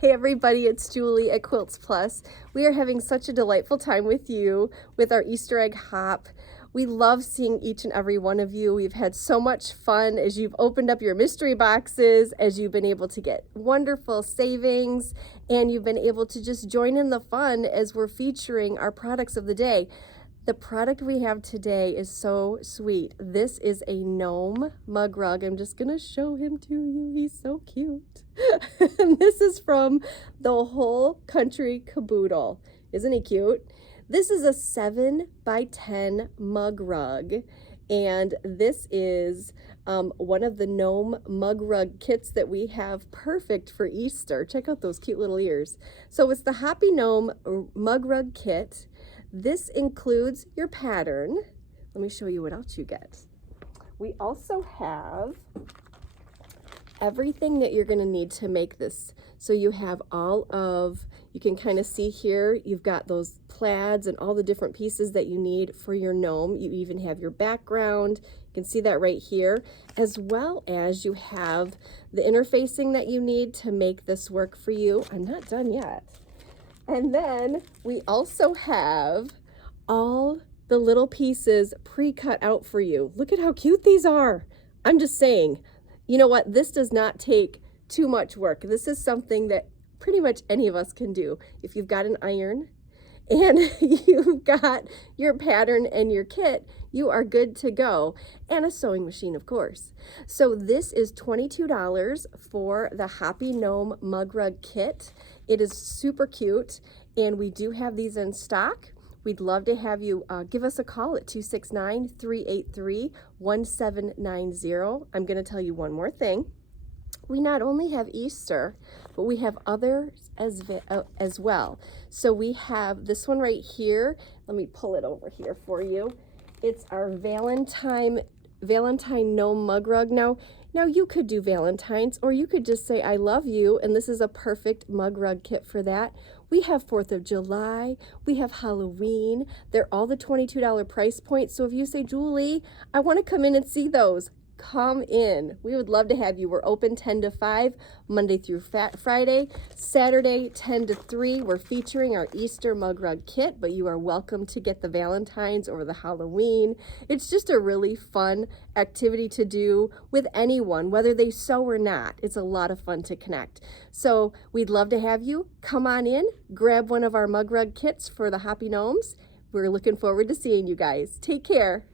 Hey everybody, it's Julie at Quilts Plus. We are having such a delightful time with you with our Easter egg hop. We love seeing each and every one of you. We've had so much fun as you've opened up your mystery boxes, as you've been able to get wonderful savings, and you've been able to just join in the fun as we're featuring our products of the day. The product we have today is so sweet. This is a gnome mug rug. I'm just gonna show him to you. He's so cute. And this is from the Whole Country Caboodle. Isn't he cute? This is a 7 by 10 mug rug. And this is one of the gnome mug rug kits that we have perfect for Easter. Check out those cute little ears. So it's the Hoppy Gnome mug rug kit. This includes your pattern. Let me show you what else you get. We also have everything that you're going to need to make this. So you have you can kind of see here, you've got those plaids and all the different pieces that you need for your gnome. You even have your background. You can see that right here, as well as you have the interfacing that you need to make this work for you. I'm not done yet. And then we also have all the little pieces pre-cut out for you. Look at how cute these are. I'm just saying, you know what? This does not take too much work. This is something that pretty much any of us can do. If you've got an iron and you've got your pattern and your kit, you are good to go. And a sewing machine, of course. So this is $22 for the Hoppy Gnome mug rug kit. It is super cute, and we do have these in stock. We'd love to have you give us a call at 269-383-1790. I'm going to tell you one more thing. We not only have Easter, but we have others as well. So we have this one right here. Let me pull it over here for you. It's our Valentine gnome mug rug. Now you could do Valentine's, or you could just say I love you, and this is a perfect mug rug kit for that. We have 4th of July, we have Halloween. They're all the $22 price point. So if you say, Julie, I want to come in and see those, come in. We would love to have you. We're open 10 to 5, Monday through Friday. Saturday, 10 to 3, we're featuring our Easter mug rug kit, but you are welcome to get the Valentine's or the Halloween. It's just a really fun activity to do with anyone, whether they sew or not. It's a lot of fun to connect. So we'd love to have you. Come on in, grab one of our mug rug kits for the Hoppy Gnomes. We're looking forward to seeing you guys. Take care.